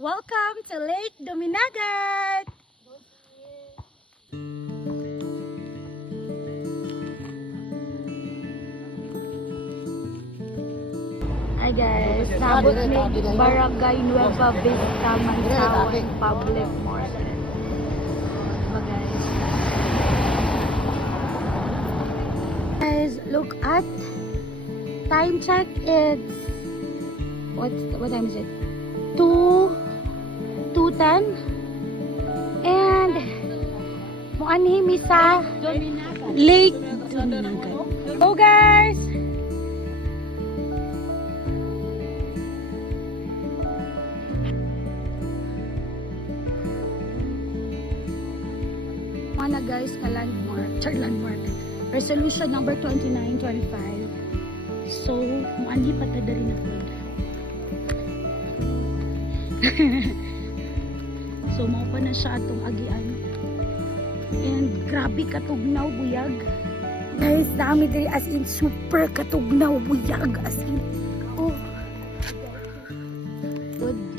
Welcome to Lake Duminagat! Hi guys, sabot ni Barangay Nueva Vista, Mantawan Public Market. Diba guys, look at time check. It's what time is it? 2:10 and muanhi mi sa Lake Duminagat. Go guys! Na guys na landmark resolution number 2925. So muanhi pa ta diri na food. So mao pa na siya atong agian and grabe katugnaw buyag guys, dami diri as in super katugnaw buyag as in oh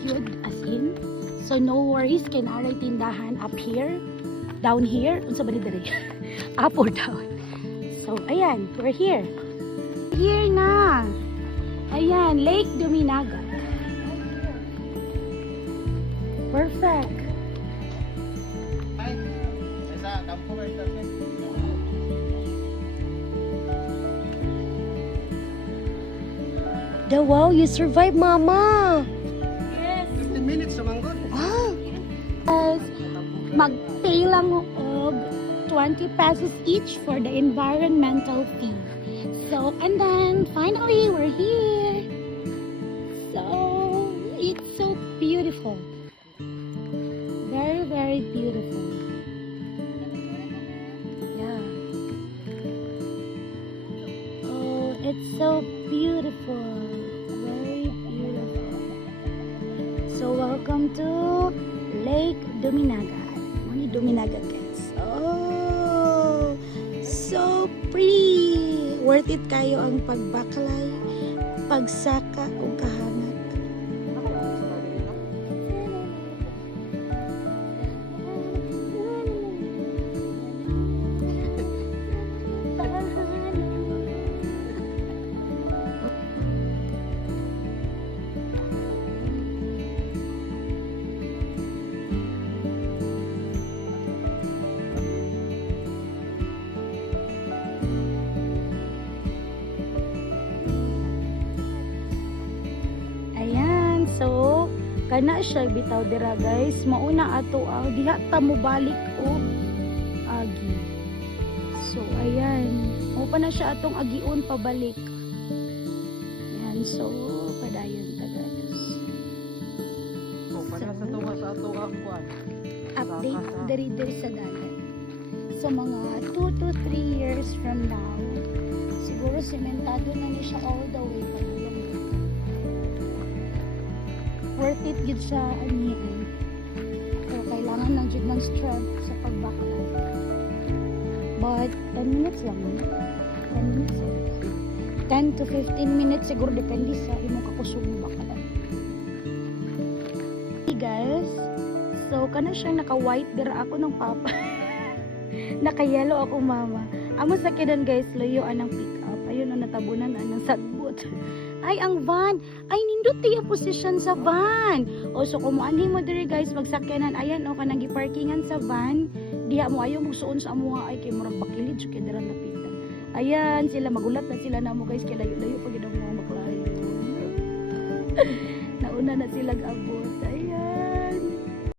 good as in. So no worries, kinaray tindahan up here, down here, unsa ba diri? Up or down? So, ayan, we're here. Here na. Ayan, Lake Duminagat. Perfect. Wow, you survived, Mama. Yes. 15 minutes sa manggod. Wow. Yes. Mag-pay lang og 20 pesos each for the environmental fee. So, and then finally we're here. So, it's so beautiful. Very, very beautiful. Yeah. Oh, it's so beautiful. Very beautiful. So, welcome to Lake Duminagat. Duminagat guys. Oh, so pretty. Worth it kayo ang pagbaklay, pagsaka ug kahanap. So, kana siya bitaw dira guys. Mauna ato diha ta mo balik og agi. So, ayan. Mo pa na siya atong agion pabalik. Ayan, so padayon ta guys. So, para sa tunga sa ato ang kuan. Update diri sa dagat. So, mga 2 to 3 years from now, siguro sementado na ni siya all the way pa. Worth it yun siya anihan. Pero kailangan lang yun ng strength sa pagbaklay. But 10 minutes lang. 10 minutes lang. 10 to 15 minutes siguro depende sa imong kakusog ng baklay. Hey guys, so kana siya naka-white dira ako ng papa. Naka-yellow ako mama. Amo sa kidan guys, layo anang pick up. Ayun ang natabunan anang sagbot. Ay, ang van. Ay, nindot yung position sa van. O, so kumuanhi mo diri guys, magsakyanan. Ayan, o, kanang giparkingan sa van. Diha mo, ayaw magsuon sa amuha. Ay, kay murag bakilid, so kaya darang napita. Ayan, sila, magulat na sila na mo guys, kaya layo-layo pag yun ang mga maklayo. Nauna na sila abot. Ay,